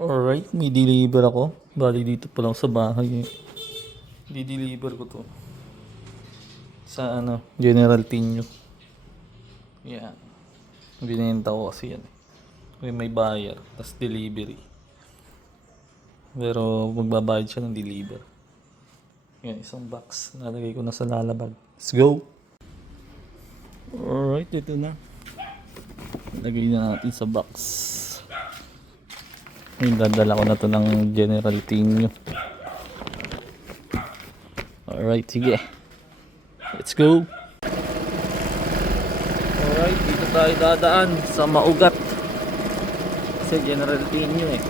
Alright, may deliver ako. Bali dito pa lang sa bahay eh. Di-deliver ko to. Sa General Tinio. Yan. Binenta ko kasi yan eh. May buyer, tas delivery. Pero magbabayad siya ng deliver. Yan, isang box. Nalagay ko na sa lalabag. Let's go! Alright, ito na. Lagay na natin sa box. Ngayon, dadala ko na to ng General Tinio. Alright, sige. Let's go! Alright, dito tayo dadaan sa Maugat. Kasi General Tinio eh.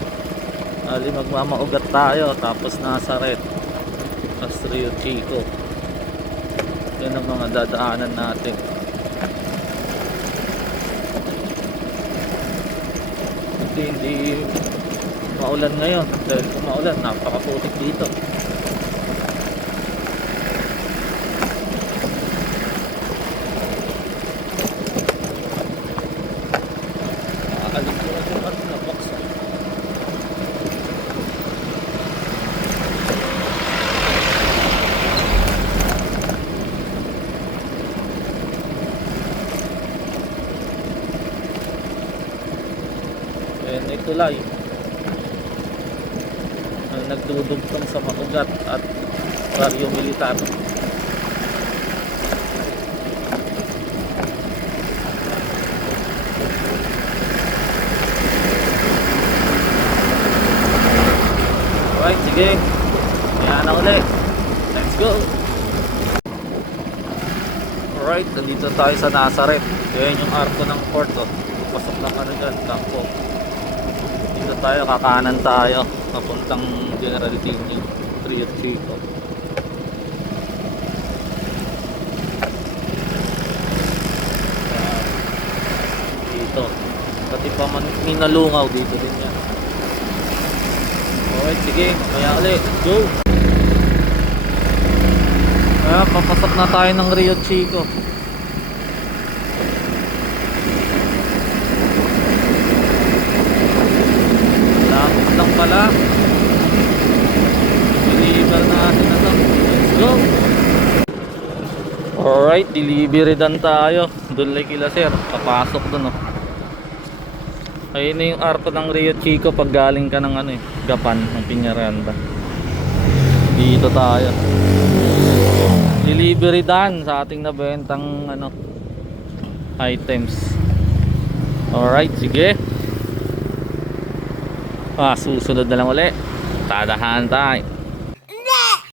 Ali, magmamaugat tayo. Tapos Nazaret. Rio Chico. Yan ang mga dadaanan natin. Hindi maulan ngayon. Dahil kung maulan, napakaputik dito. Nakakalig ko na yung na box. May tulay nagdudugtong sa Maugat at Barrio Militar. Alright, sige, kaya na ulit. Let's go. Alright, nandito tayo sa Nazaret. Yan yung arko ng port pasok lang dyan, kampo. Dito tayo, kakanan tayo papuntang General Tinio, Rio Chico. Dito pati pa Minalungaw dito din yan. Alright, sige, kaya ulit, let's go. Kaya papasok na tayo ng Rio Chico. Lang pala, deliver natin na to. Let's go. Alright, delivery dan tayo. Doon lang kila sir, papasok doon ayun na yung arko ng Rio Chico pag galing ka ng Gapan, ng Piñaranda. Dito tayo, delivery dan sa ating nabentang items. Alright, sige. Susunod na lang ulit. Tadahan tayo.